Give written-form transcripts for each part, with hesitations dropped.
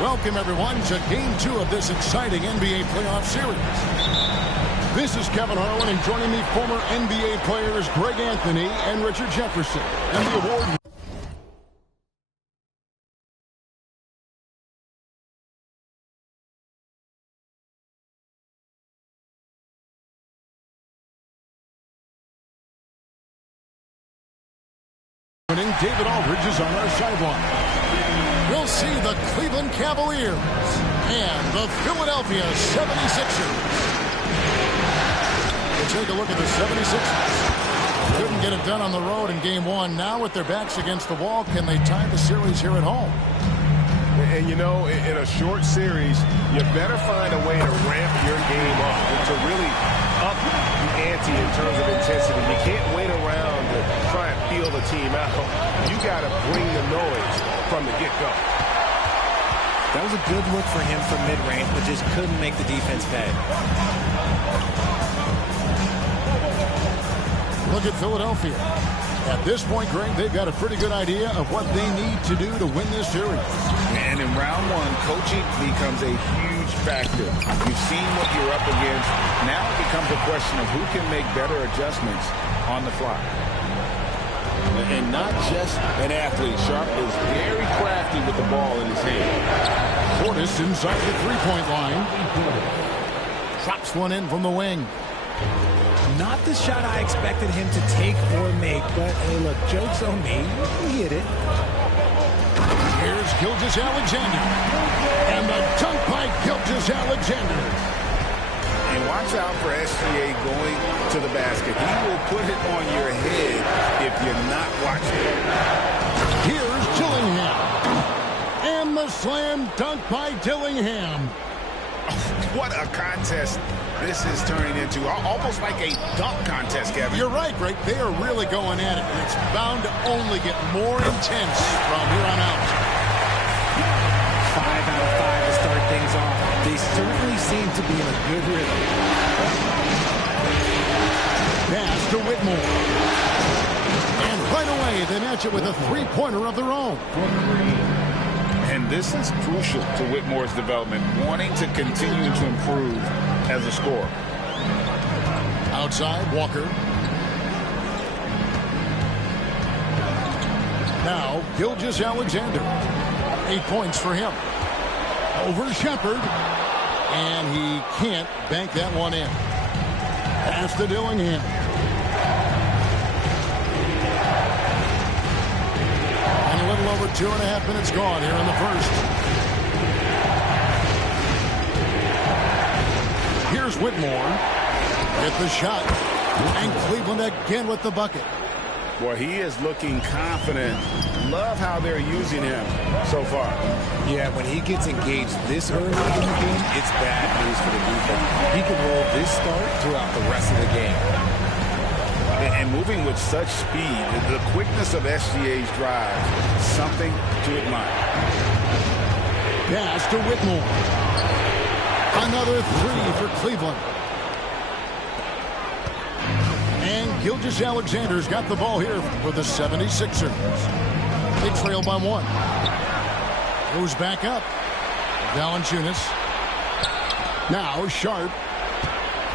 Welcome, everyone, to Game 2 of this exciting NBA playoff series. This is Kevin Harlan, and joining me, former NBA players Greg Anthony and Richard Jefferson. And the award... David Aldridge is on our sideline. We'll see the Cleveland Cavaliers and the Philadelphia 76ers. We'll take a look at the 76ers. Couldn't get it done on the road in Game 1. Now with their backs against the wall, can they tie the series here at home? And, you know, in a short series, you better find a way to ramp your game up, to really up the ante in terms of intensity. You can't wait around to try and feel the team out. You got to bring the noise from the get-go. That was a good look for him from mid-range, but just couldn't make the defense pay. Look at Philadelphia. At this point, Greg, they've got a pretty good idea of what they need to do to win this series. And in round one, coaching becomes a huge factor. You've seen what you're up against. Now it becomes a question of who can make better adjustments on the fly. And not just an athlete. Sharp is very crafty with the ball in his hand. Portis inside the three-point line. Drops one in from the wing. Not the shot I expected him to take or make, but hey, look, joke's on me. He hit it. Here's Gilgeous-Alexander. And the dunk by Gilgeous-Alexander. And watch out for SGA going to the basket. He will put it on your head if you're not watching. Here's Dillingham. And the slam dunk by Dillingham. What a contest this is turning into. Almost like a dunk contest, Kevin. You're right, Greg. They are really going at it. It's bound to only get more intense from here on out. 5 out of 5 to start things off. They certainly seem to be in a good rhythm. Pass to Whitmore. And right away, they match it with a three-pointer of their own. And this is crucial to Whitmore's development, wanting to continue to improve as a scorer. Outside, Walker. Now, Gilgeous-Alexander. 8 points for him. Over Shepherd. And he can't bank that one in. Pass to Dillingham. And a little over 2.5 minutes gone here in the first. Here's Whitmore. Get the shot. And Cleveland again with the bucket. Boy, he is looking confident. Love how they're using him so far. Yeah, when he gets engaged this early in the game, it's bad news for the defense. He can roll this start throughout the rest of the game. And moving with such speed, the quickness of SGA's drive, something to admire. Pass to Whitmore. Another three for Cleveland. And Gilgeous-Alexander's got the ball here for the 76ers. They trail by 1. Goes back up. Valanciunas. Now Sharp.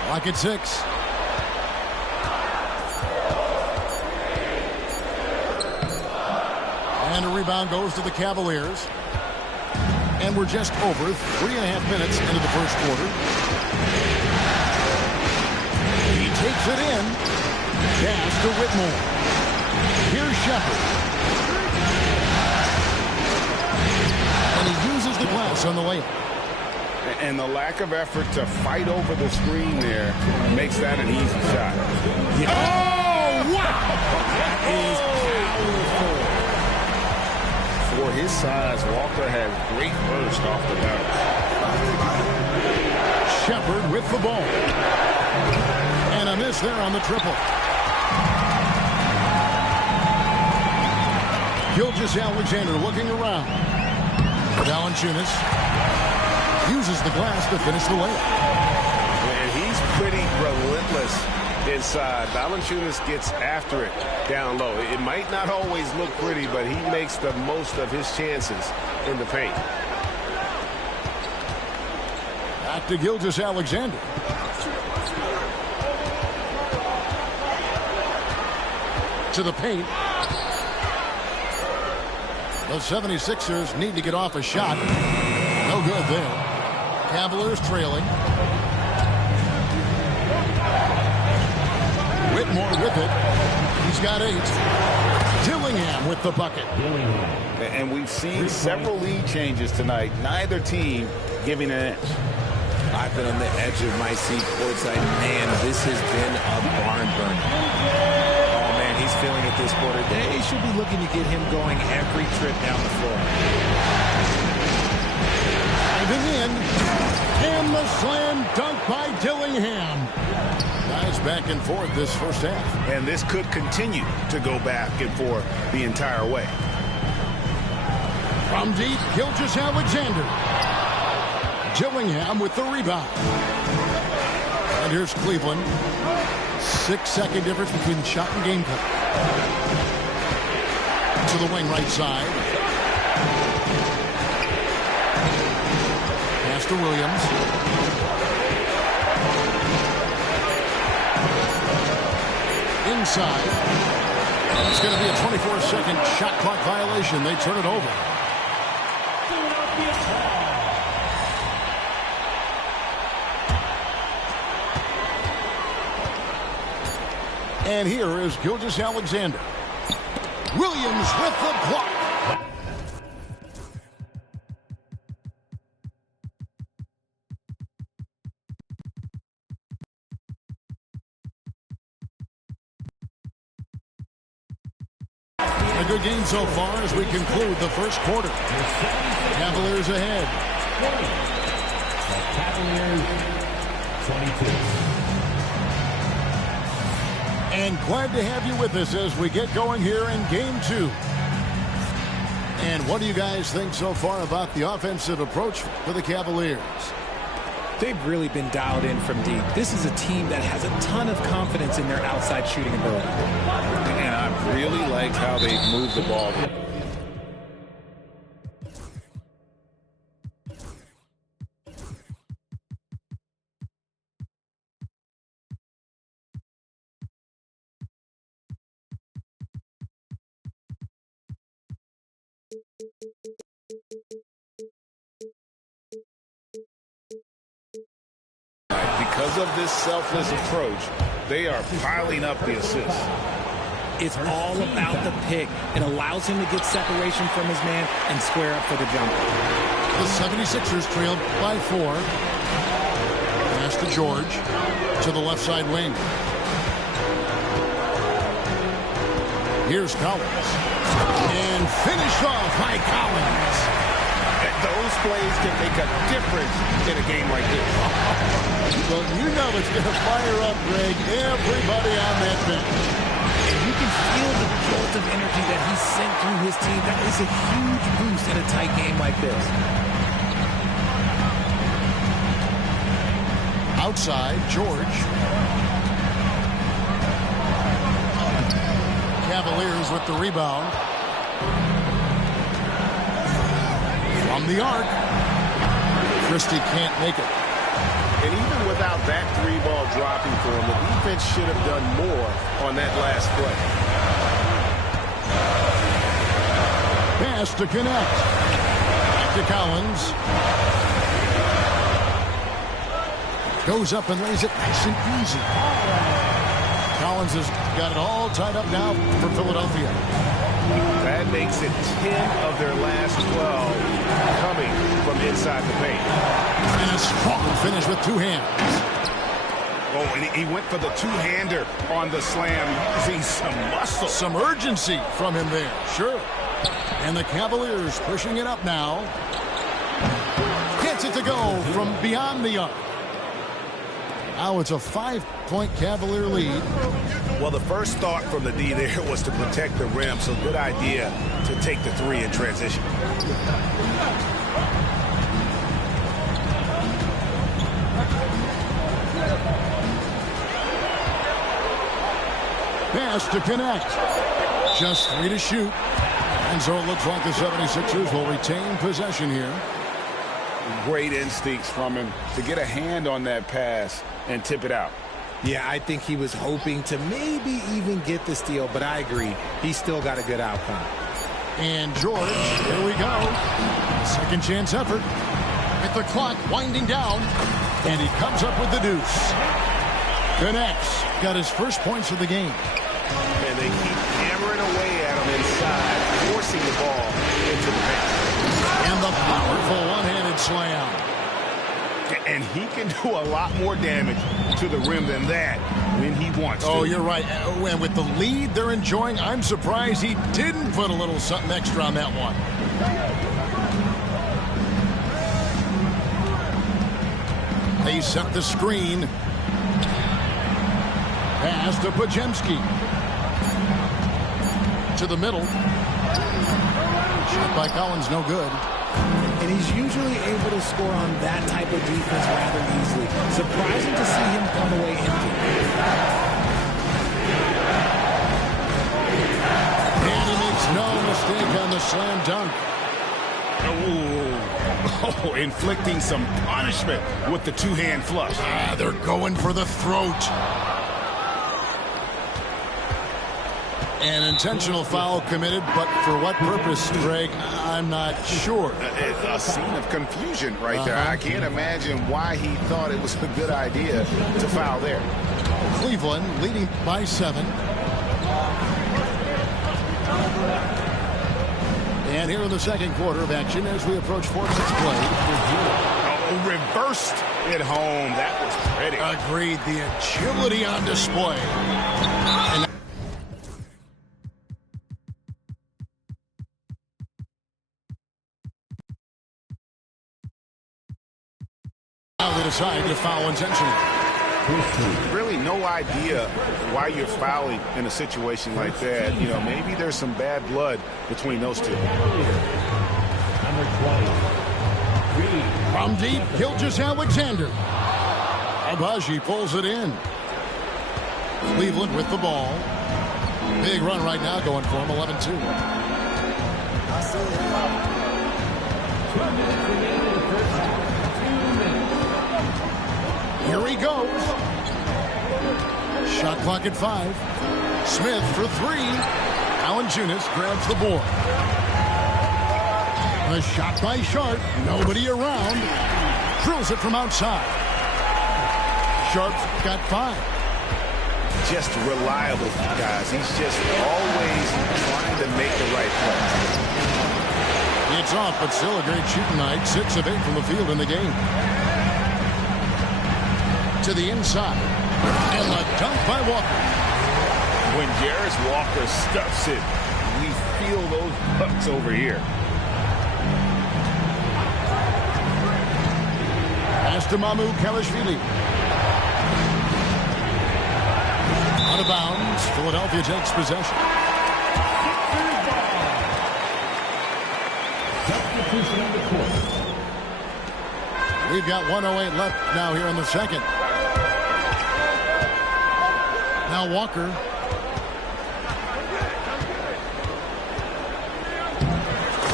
Lock at 6. And a rebound goes to the Cavaliers. And we're just over 3.5 minutes into the first quarter. He takes it in. Pass to Whitmore. Here's Shepherd. And he uses the glass on the layup. And the lack of effort to fight over the screen there makes that an easy shot. Yeah. Oh, wow! That is powerful. For his size, Walker has great burst off the bounce. Shepherd with the ball. And a miss there on the triple. Gilgeous-Alexander looking around. Valanciunas uses the glass to finish the layup. And he's pretty relentless inside. Valanciunas gets after it down low. It might not always look pretty, but he makes the most of his chances in the paint. Back to Gilgeous-Alexander. To the paint. The 76ers need to get off a shot. No good there. Cavaliers trailing. Whitmore with it. He's got 8. Dillingham with the bucket. And we've seen several lead changes tonight. Neither team giving an inch. I've been on the edge of my seat courtside. Man, this has been a barn burner. Oh, man, he's feeling it this quarter. They should be looking to get him going every trip down the floor. Diving in. And the slam dunk by Dillingham. Guys back and forth this first half. And this could continue to go back and forth the entire way. From deep, Gilgeous-Alexander. Dillingham with the rebound. And here's Cleveland. 6-second difference between shot and game clock. To the wing right side. Pass to Williams. Inside. It's going to be a 24-second shot clock violation. They turn it over. And here is Gilgeous-Alexander. Williams with the block. A good game so far as we conclude the first quarter. Cavaliers ahead. Cavaliers 22. And glad to have you with us as we get going here in game 2. And what do you guys think so far about the offensive approach for the Cavaliers? They've really been dialed in from deep. This is a team that has a ton of confidence in their outside shooting ability. And I really liked how they moved the ball. Because of this selfless approach, they are piling up the assists. It's all about the pick. It allows him to get separation from his man and square up for the jumper. The 76ers trailed by 4. Pass to George. To the left side wing. Here's Collins. And finished off by Collins. Those plays can make a difference in a game like this. Well, you know it's going to fire up, Greg, everybody on that bench. And you can feel the jolt of energy that he sent through his team. That is a huge boost in a tight game like this. Outside, George. Cavaliers with the rebound. From the arc. Christie can't make it. And even without that 3-ball dropping for him, the defense should have done more on that last play. Pass to connect. Back to Collins. Goes up and lays it nice and easy. Collins has got it all tied up now for Philadelphia. That makes it 10 of their last 12 coming from inside the paint. And a strong finish with 2 hands. Oh, and he went for the two-hander on the slam, using some muscle. Some urgency from him there, sure. And the Cavaliers pushing it up now. Gets it to go from beyond the arc. Now it's a 5-point Cavalier lead. Well, the first thought from the D there was to protect the rim, so good idea to take the 3 in transition. Pass to connect. Just 3 to shoot. And so it looks like the 76ers will retain possession here. Great instincts from him to get a hand on that pass and tip it out. Yeah, I think he was hoping to maybe even get the steal, but I agree. He still got a good outcome. And George, here we go. Second chance effort. With the clock winding down. And he comes up with the deuce. Connects. Got his first points of the game. And they keep hammering away at him inside, forcing the ball into the paint. And the powerful one-handed slam. And he can do a lot more damage to the rim than that when he wants to. Oh, you're right. And with the lead they're enjoying, I'm surprised he didn't put a little something extra on that one. They set the screen. Pass to Podziemski. To the middle. Shot by Collins, no good. And he's usually able to score on that type of defense rather easily. Surprising to see him come away empty. And he makes no mistake on the slam dunk. Oh, inflicting some punishment with the two-hand flush. They're going for the throat. An intentional foul committed, but for what purpose, Greg, I'm not sure. A scene of confusion right there. I can't imagine why he thought it was a good idea to foul there. Cleveland leading by 7. And here in the second quarter of action as we approach 4-6 play. Oh, reversed it home. That was pretty. Agreed. The agility on display. And now they decide to foul intentionally. Really no idea why you're fouling in a situation like that. You know, maybe there's some bad blood between those two. Number 20. From deep, Gilgeous-Alexander. Agbaji pulls it in. Cleveland with the ball. Big run right now going for him, 11-2. Here he goes. Shot clock at 5. Smith for 3. Valanciunas grabs the board. A shot by Sharp. Nobody around. Drills it from outside. Sharp's got 5. Just reliable, guys. He's just always trying to make the right play. It's off, but still a great shooting night. 6 of 8 from the field in the game. To the inside. And the dunk by Walker. When Jarace Walker stuffs it, we feel those bucks over here. Pass to Mamukelashvili. Out of bounds. Philadelphia takes possession. Substitution on the court. We've got 1:08 left now here in the second. Now Walker.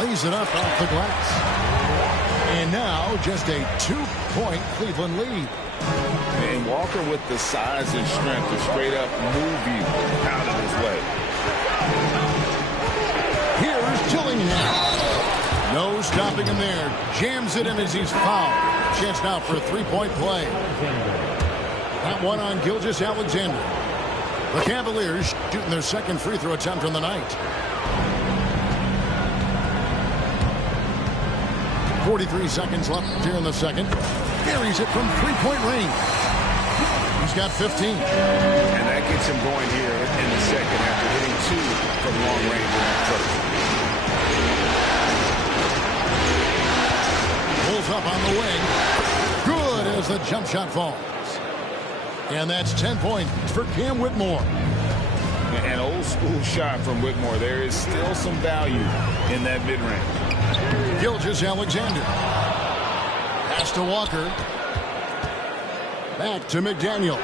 Lays it up off the glass. And now just a 2-point Cleveland lead. And Walker with the size and strength to straight up move you out of his way. Here's Dillingham. No stopping him there. Jams it in as he's fouled. Chance now for a 3-point play. That one on Gilgeous-Alexander. The Cavaliers shooting their second free throw attempt on the night. 43 seconds left here in the second. Carries it from 3-point range. He's got 15. And that gets him going here in the second after hitting 2 from long range in that first. Pulls up on the wing. Good as the jump shot falls. And that's 10 points for Cam Whitmore. An old school shot from Whitmore. There is still some value in that mid-range. Gilgeous-Alexander. Pass to Walker. Back to McDaniel.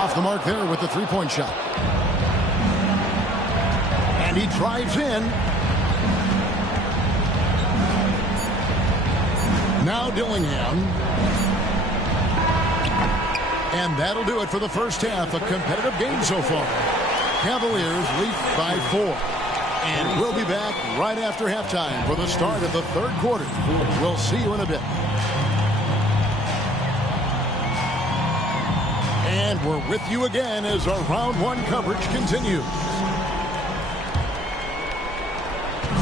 Off the mark there with the 3-point shot. And he drives in. Now Dillingham. And that'll do it for the first half. A competitive game so far. Cavaliers lead by 4. And we'll be back right after halftime for the start of the third quarter. We'll see you in a bit. And we're with you again as our round 1 coverage continues.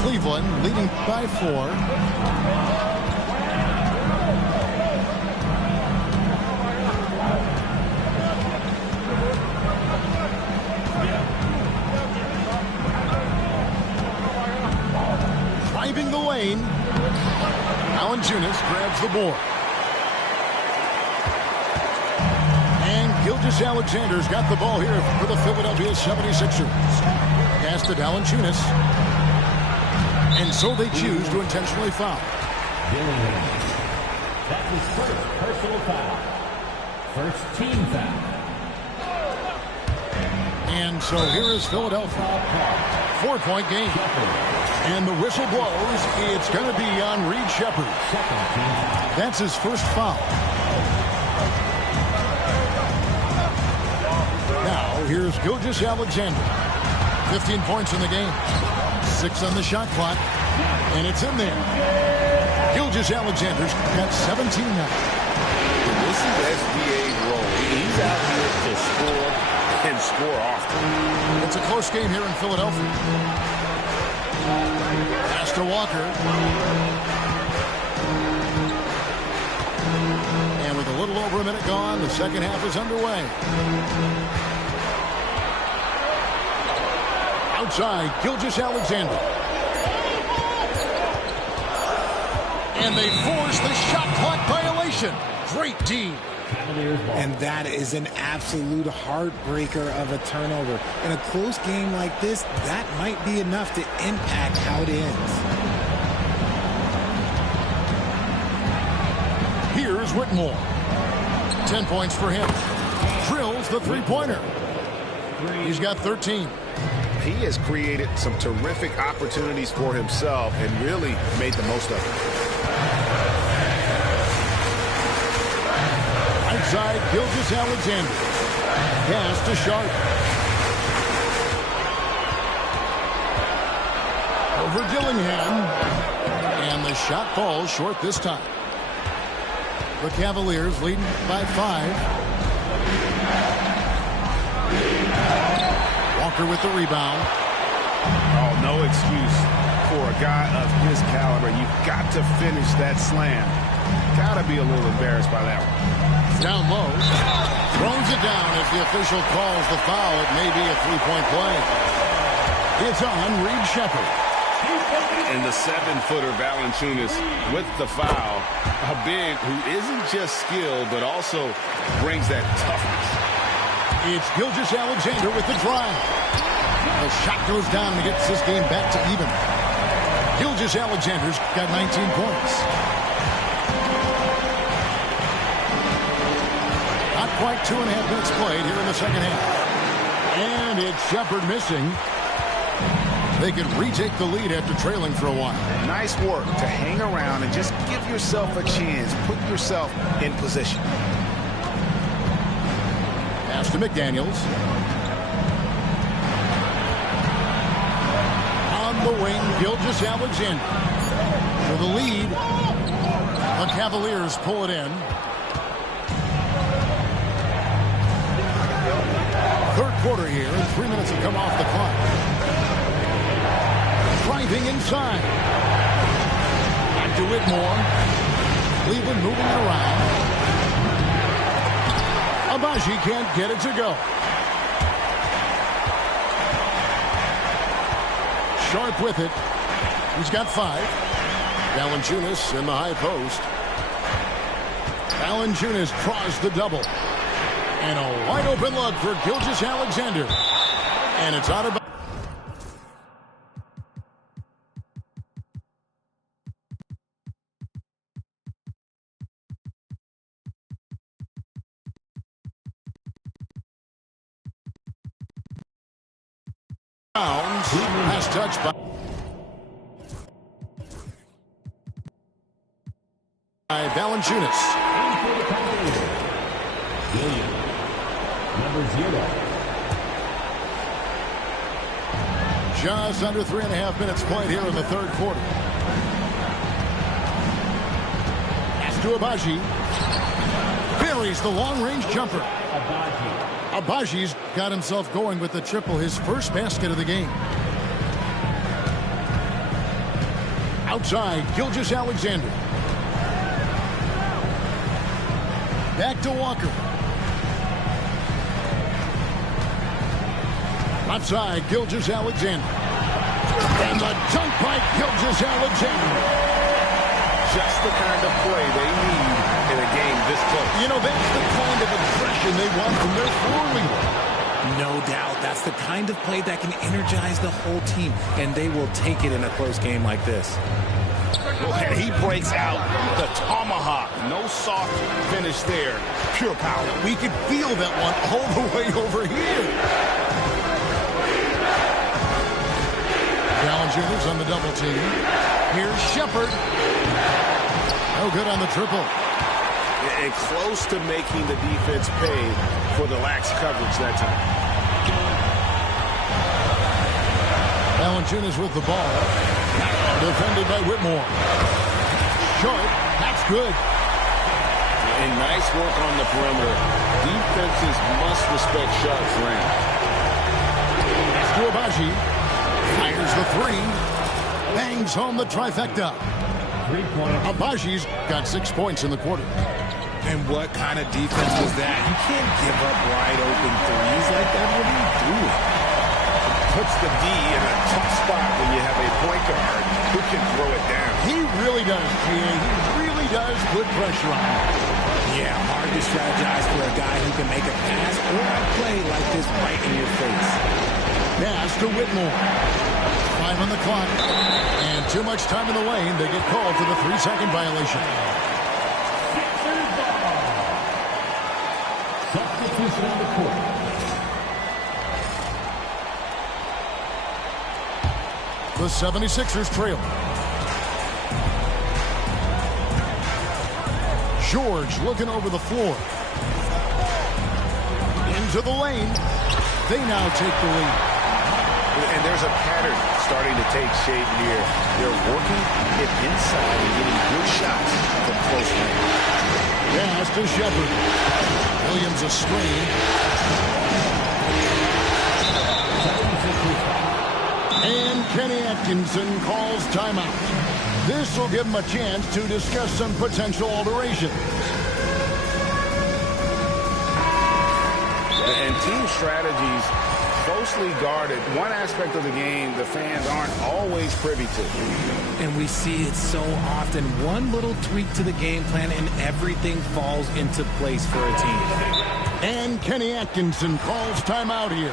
Cleveland leading by 4. Driving the lane. Valanciunas grabs the board. And Gilgeous-Alexander's got the ball here for the Philadelphia 76ers. Pass to Valanciunas. And so they choose to intentionally foul. Dillingham. That's his first personal foul. First team foul. And so here is Philadelphia. 4-point game. And the whistle blows. It's going to be on Reed Sheppard. That's his first foul. Now here's Gilgeous-Alexander. 15 points in the game. 6 on the shot clock. And it's in there. Gilgeous-Alexander's got 17 now. This is SGA's role. He's out here to score and score often. It's a close game here in Philadelphia. Pass to Walker. And with a little over a minute gone, the second half is underway. Outside, Gilgeous-Alexander. And they force the shot clock violation. Great D. And that is an absolute heartbreaker of a turnover. In a close game like this, that might be enough to impact how it ends. Here's Whitmore. 10 points for him. Drills the three-pointer. He's got 13. He has created some terrific opportunities for himself and really made the most of it. Outside, Gilgeous-Alexander. Pass to Sharp. Over Dillingham. And the shot falls short this time. The Cavaliers leading by 5. Walker with the rebound. Oh, no excuse for a guy of his caliber. You've got to finish that slam. Got to be a little embarrassed by that one. Down low. Throws it down as the official calls the foul. It may be a three-point play. It's on Reed Sheppard. And the 7-footer Valanciunas with the foul. A big who isn't just skilled, but also brings that toughness. It's Gilgeous-Alexander with the drive. The shot goes down and gets this game back to even. Gilgeous-Alexander's got 19 points. Not quite 2.5 minutes played here in the second half. And it's Sheppard missing. They can retake the lead after trailing for a while. Nice work to hang around and just give yourself a chance. Put yourself in position. Pass to McDaniels. On the wing, Gilgeous-Alexander. For the lead, the Cavaliers pull it in. Third quarter here, and 3 minutes have come off the clock. Driving inside. Back to Whitmore. Cleveland moving it around. Agbaji can't get it to go. Sharp with it. He's got 5. Valanciunas in the high post. Valanciunas draws the double. And a wide open look for Gilgeous-Alexander. And it's out of bounds. Last touch by Valanciunas. In for the Cavaliers, Williams, number 0. Just under 3.5 minutes played here in the third quarter. Pass to Agbaji. Buries the long-range jumper. Agbaji's got himself going with the triple, his first basket of the game. Outside, Gilgeous-Alexander. Back to Walker. Outside, Gilgeous-Alexander. And the dunk by Gilgeous-Alexander. Just the kind of play they need in a game this close. You know, that's the kind of aggression they want from their floor leader. No doubt. That's the kind of play that can energize the whole team, and they will take it in a close game like this. And he breaks out the tomahawk. No soft finish there. Pure power. We could feel that one all the way over here. Valanciunas on the double team. Here's Shepherd. No good on the triple. And close to making the defense pay for the lax coverage that time. Valanciunas with the ball. Defended by Whitmore. Short. That's good. And nice work on the perimeter. Defenses must respect Sharp's range. Pass to Agbaji. Fires the three. Bangs home the trifecta. 3-point. Agbaji's got 6 points in the quarter. And what kind of defense was that? You can't give up wide open threes like that. What are you doing? Puts the D in a tough spot when you have a point guard who can throw it down. He really does, T.A. He really does put pressure on him. Yeah, hard to strategize for a guy who can make a pass or a play like this right in your face. Pass to Whitmore. 5 on the clock. And too much time in the lane. They get called for the 3-second violation. Substitution on the court. The 76ers trail. George looking over the floor. Into the lane. They now take the lead. And there's a pattern starting to take shape here. They're working it inside and getting good shots from close range. Pass to Shepherd. Williams a screen. And Kenny Atkinson calls timeout. This will give him a chance to discuss some potential alterations. And team strategies closely guarded. One aspect of the game the fans aren't always privy to. And we see it so often. One little tweak to the game plan and everything falls into place for a team. And Kenny Atkinson calls timeout here.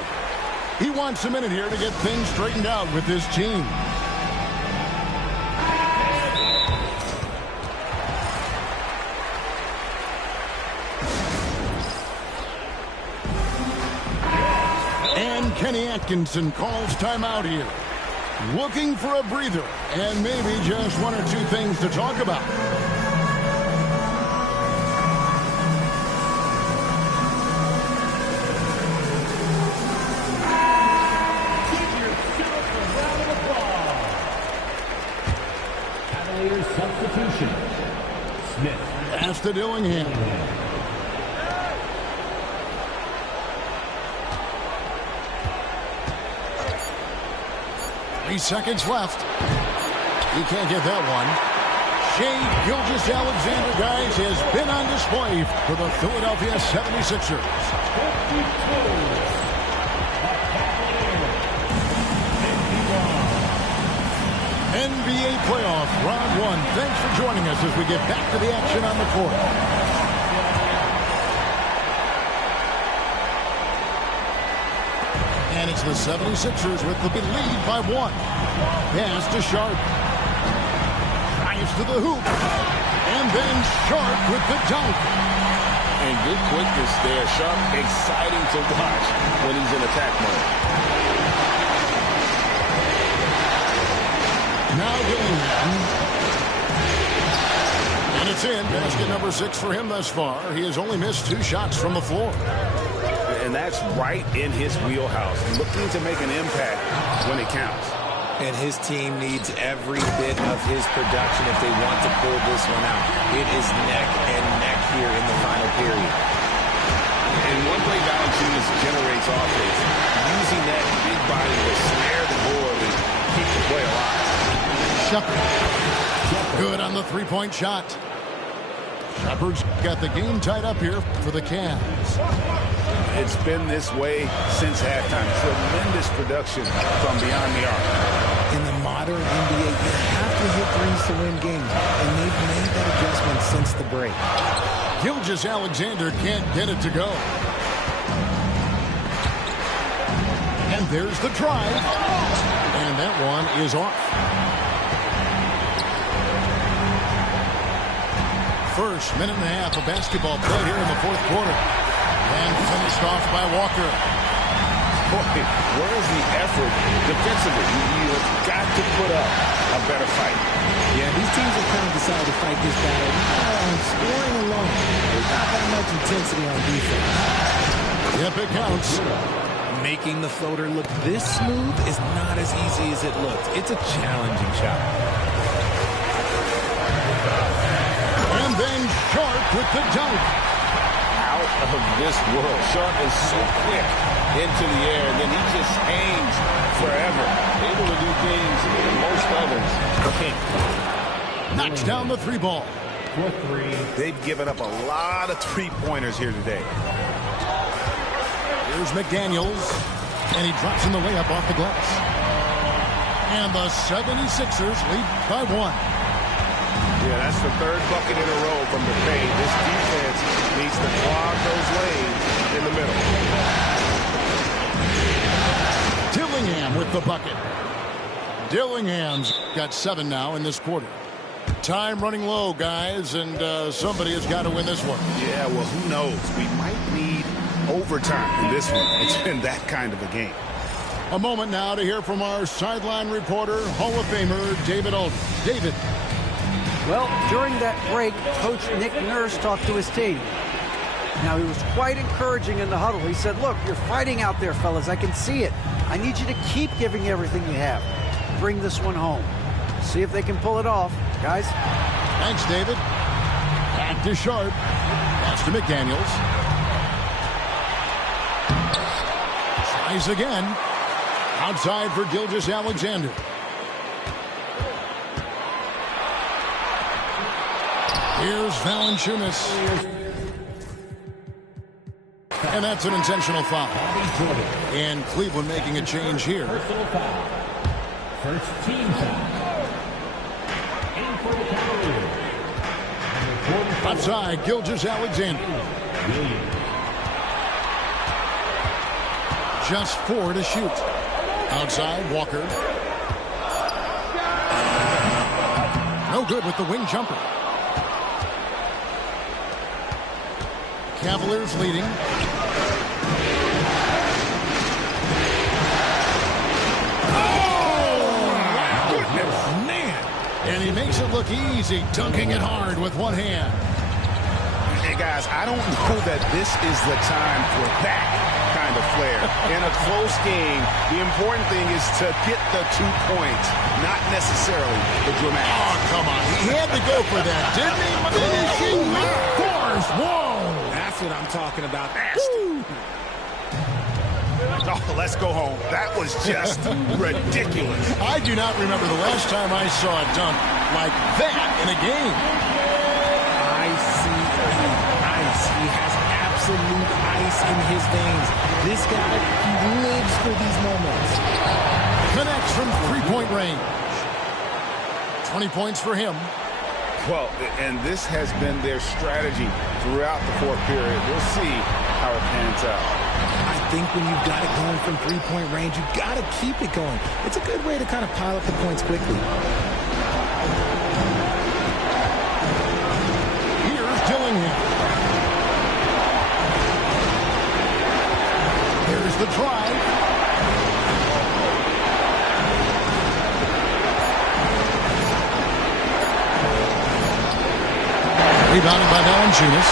He wants a minute here to get things straightened out with his team. And Kenny Atkinson calls timeout here. Looking for a breather and maybe just 1 or 2 things to talk about. Substitution. Smith. Pass to Dillingham. Three seconds left. He can't get that one. Shai Gilgeous-Alexander, guys, has been on display for the Philadelphia 76ers. 52. NBA playoff round 1. Thanks for joining us as we get back to the action on the court. And it's the 76ers with the lead by 1. Pass to Sharp. Drives to the hoop. And then Sharp with the dunk. And good quickness there. Sharp, exciting to watch when he's in attack mode. Now Dillingham. And it's in. Basket number 6 for him thus far. He has only missed 2 shots from the floor. And that's right in his wheelhouse. Looking to make an impact when it counts. And his team needs every bit of his production if they want to pull this one out. It is neck and neck here in the final period. And one way Valanciunas generates offense, using that big body to snare the board and keep the play alive. Shepard. Good on the three-point shot. Shepard's got the game tied up here for the Cavs. It's been this way since halftime. Tremendous production from beyond the arc. In the modern NBA, you have to hit threes to win games, and they've made that adjustment since the break. Gilgeous-Alexander can't get it to go. And there's the drive. And that one is off. First minute and a half of basketball played here in the fourth quarter. And finished off by Walker. Boy, where's the effort defensively? You've got to put up a better fight. Yeah, these teams have kind of decided to fight this battle on scoring alone. There's not that much intensity on defense. Yep, it counts. Making the floater look this smooth is not as easy as it looks. It's a challenging shot. And then Sharp with the dunk. Out of this world. Sharp is so quick into the air, and then he just hangs forever. Able to do things that most others can't. Knocks down the 3 ball. They've given up a lot of three-pointers here today. Here's McDaniels. And he drops in the layup off the glass. And the 76ers lead by 1. Yeah, that's the 3rd bucket in a row from the paint. This defense needs to clog those lanes in the middle. Dillingham with the bucket. Dillingham's got 7 now in this quarter. Time running low, guys, and somebody has got to win this one. Yeah, well, who knows? We might need overtime in this one. It's been that kind of a game. A moment now to hear from our sideline reporter, Hall of Famer David Aldridge. David. Well, during that break, Coach Nick Nurse talked to his team. Now, he was quite encouraging in the huddle. He said, look, you're fighting out there, fellas. I can see it. I need you to keep giving everything you have. Bring this one home. See if they can pull it off. Guys? Thanks, David. Back to Sharp. Pass to McDaniels. Tries again. Outside for Gilgeous-Alexander. Here's Valanciunas. And that's an intentional foul. And Cleveland making a change here. First team foul. In for the Cavaliers. Outside, Gilgeous-Alexander. Just 4 to shoot. Outside, Walker. No good with the wing jumper. Cavaliers leading. Oh, goodness, man. And he makes it look easy, dunking it hard with one hand. Hey, guys, I don't know that this is the time for that kind of flair. In a close game, the important thing is to get the 2 points, not necessarily the dramatic. Oh, come on. He had to go for that, didn't he? Finishing with force. Whoa. That's what I'm talking about. Oh, let's go home. That was just ridiculous. I do not remember the last time I saw a dunk like that in a game. Ice. He has absolute ice in his veins. This guy, he lives for these moments. Connects from three-point range. 20 points for him. Well, and this has been their strategy throughout the fourth period. We'll see how it pans out. I think when you've got it going from three-point range, you've got to keep it going. It's a good way to kind of pile up the points quickly. Here's Dillingham. Here's the drive. Rebounded by Valanciunas.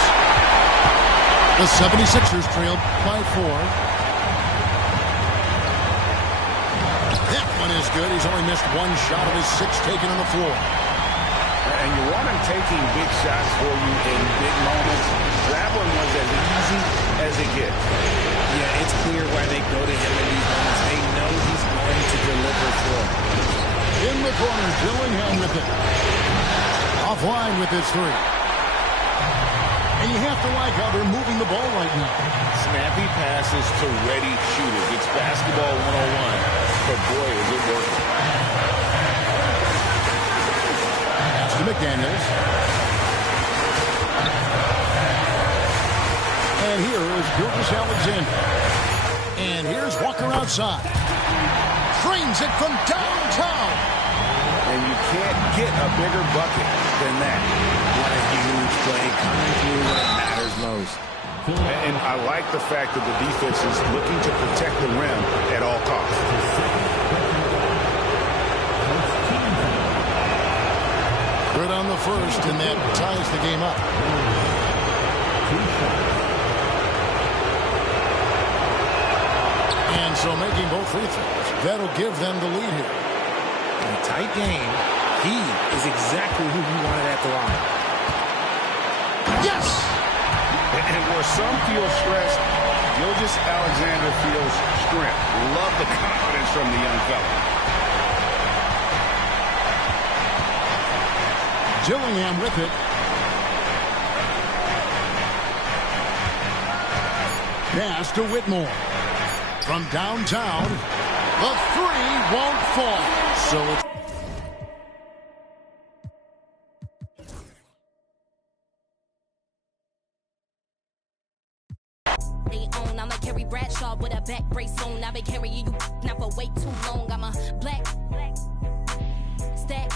The 76ers trailed by 4. That one is good. He's only missed one shot of his 6 taken on the floor. And you want him taking big shots for you in big moments. That one was as easy as it gets. Yeah, it's clear why they go to him in these moments. They know he's going to deliver for them. In the corner, Dillingham with it. Offline with his 3. And you have to like how they're moving the ball right now. Snappy passes to ready shooters. It's basketball 101. But boy, is it working. Pass to McDaniels. And here is Gilgeous-Alexander. And here's Walker outside. Trains it from downtown. And you can't get a bigger bucket than that. What a huge play coming through when it matters most. And I like the fact that the defense is looking to protect the rim at all costs. Good on the first, and that ties the game up. And so making both free throws, that'll give them the lead here. In a tight game, he is exactly who you wanted at the line. Yes! And where some feel stressed, Gilgeous-Alexander feels strength. Love the confidence from the young fella. Dillingham with it. Pass to Whitmore. From downtown, the 3 won't fall. So it's I'm like Carrie Bradshaw with a back brace on. I've been carrying you now for way too long. I'm a black stack.